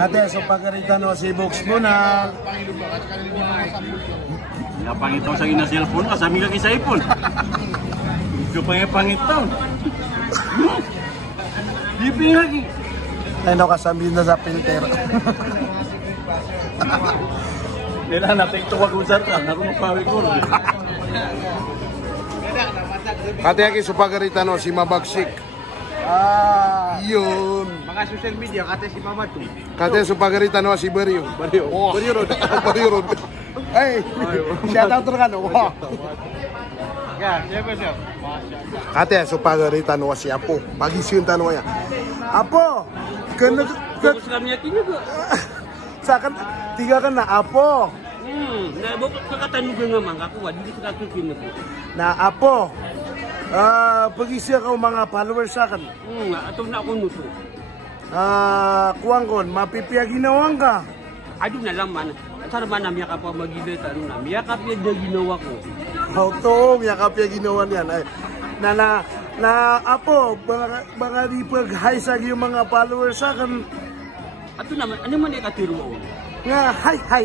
Ate, so pagkaritan mo si Box muna. Napangit ako sa ina cellphone ka, sabi ka kay sa ipon. Ito pa yung pangit taon. Di pinagi. Ay, nakasambihin na sa filter. Nila natin ito wag-usat ka, naku mapawi ko. Ate, aki, so pagkaritan mo si Mabagsik. Yun. Mga social media, kate si Mama tu. Kate, so pagkaritan mo si Barrio. Barrio. Barrio Road. Barrio Road. Ay, shout out ka no. Ya, siapa siap? Kate, so pagkaritan mo si Apo. Pagisyon tanong niya. Apo, kena Bagus kami yakin juga. Sakan tiga kan na Apo. Nah bapak kakatan juga ngamang aku wadi di kakak kini. Na Apo. Pagisya ka mga followers sa akin. Atau nak aku nutu. Kuwang kon, mapipia ginawang ka. Aduh na lang man. Sana man na miyakap pa magide tanong na. Miyakap yan na ginawa ko. Tong, yakap ya ginawa niyan. Ay, na Apo, baka di pag-hi sa yung mga followers sa akin. Ato naman, ano man ikatiro mo? Nga, hi. Hi.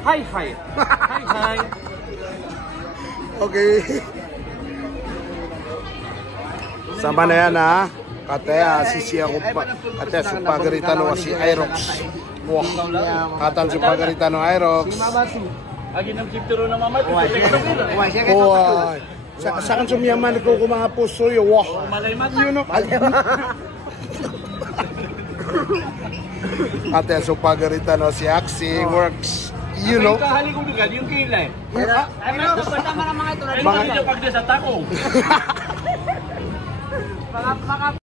Hi, hi. Okay. Sama na yan ha. Kataya, sisi ako pa. Kataya, supagaritan o si Irox. Wah, katan supagaritan o Irox. Agi ng chiptero na mamat. Wah, saan sumiyaman ko kung mga puso yun. Wah, Malaymat. yun o. Kataya, supagaritan o si Axie Works. You know. Kahali ko dugan yung kilay. Ano, pertama mga ito. Mga pag sa takong. Mga